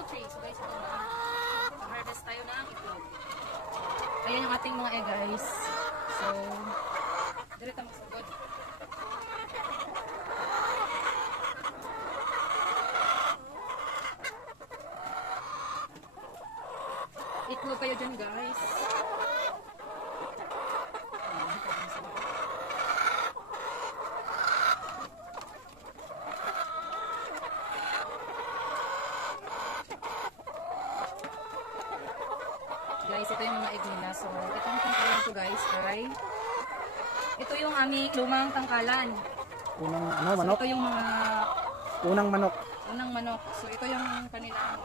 poultry. So guys, ito na. Harvest tayo ng itlog. Ayan yung ating mga egg guys. So, direta magsugod. Itlog kayo dyan guys. Guys, ito yung mga egg nila. So, itong tangkalan ko guys, ay ito yung aming lumang tangkalan. Unang ano, So, manok? ito yung mga Unang manok. unang manok. So, ito yung kanilang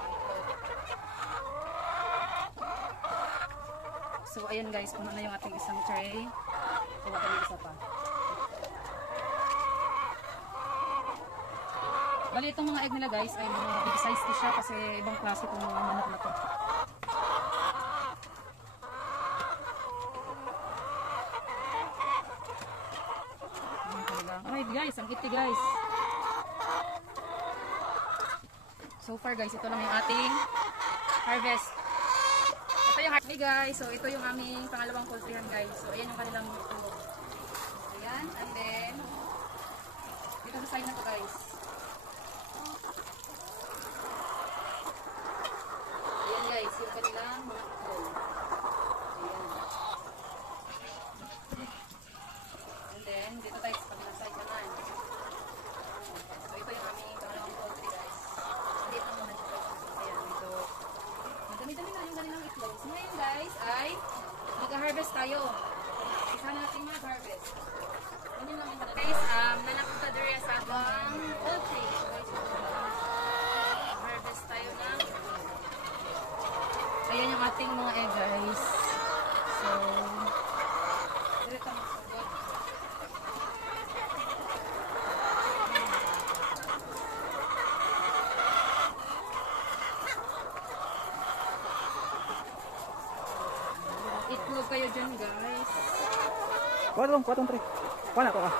so, ayan guys, puno na yung ating isang tray. So, wala yung isa pa. Bali, itong mga egg nila guys ay mga big size ko siya kasi ibang klase itong mga manok na to. Alright guys, ang iti guys. So far guys, ito lang yung ating harvest. Ito yung harvest guys. So ito yung aming pangalawang poultryhan guys. So ayan yung kanilang tulog. Ayan, and then dito sa side na to guys. Ayan guys, yung kanilang mga tulog. Ayan. And then dito tayo sa kabilang side naman. So ito yung aming pangalawang poultry guys. Dito naman ito. Ayan, dito. Madami-dami na yung kanilang itlog. So ngayon guys ay mag-harvest tayo. Isa natin mag-harvest. Ganyan lang yung guys, nanapunta dito sa atong poultry. So guys, mag-harvest tayo ng ayan yung ating mga egg guys. So direct ang magsugod. Itlog kayo dyan guys. Kuwatong tre. Kuha na ko ka.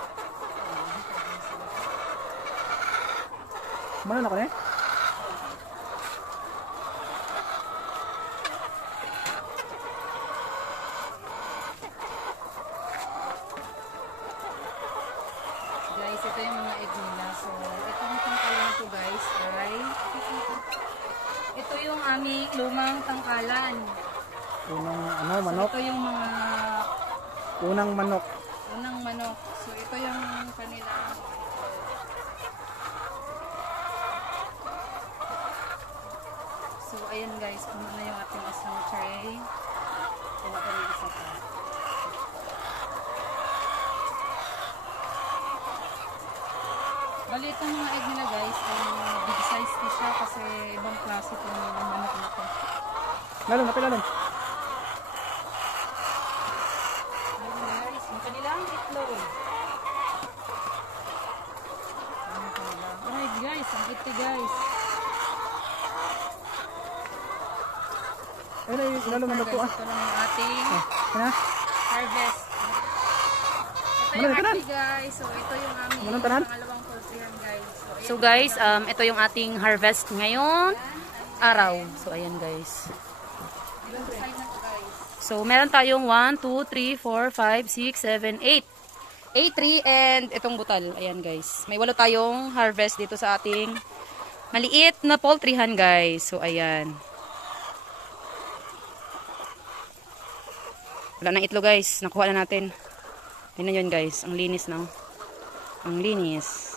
Mana na ko ne? Guys, ito yung mga egg nila. So, itong tangkalan ko guys ay ito yung aming lumang tangkalan. Unang ano, So, manok? ito yung mga Unang manok. unang manok. So, ito yung kanilang so, ayan guys, puno na yung ating isang tray. Kuha ko ng isa pa. Bali, itong mga egg nila guys ay big size ko siya kasi ibang klase itong manok na to. Lalong, napil lalong. Ayan guys, yung kanilang itlog. Ayan kanila. Alright guys, ang iti guys. Ayun ay, lalong Super, manok ko guys, ah. ito lang yung ating Ano? harvest. Ito Ano, yung tanan? ating guys. So ito yung aming Ano, tanan? pangalawang poultryhan guys. So guys, ito yung ating harvest ngayon araw. So ayan guys. Ibang side na to guys. So meron tayong 1, 2, 3, 4, 5, 6, 7, 8. 8 and itong butal. Ayan guys. May 8 tayong harvest dito sa ating maliit na poultryhan guys. So ayan. Wala nang itlog guys. Nakuha na natin. Tingnan yun guys. Ang linis na. Ang linis.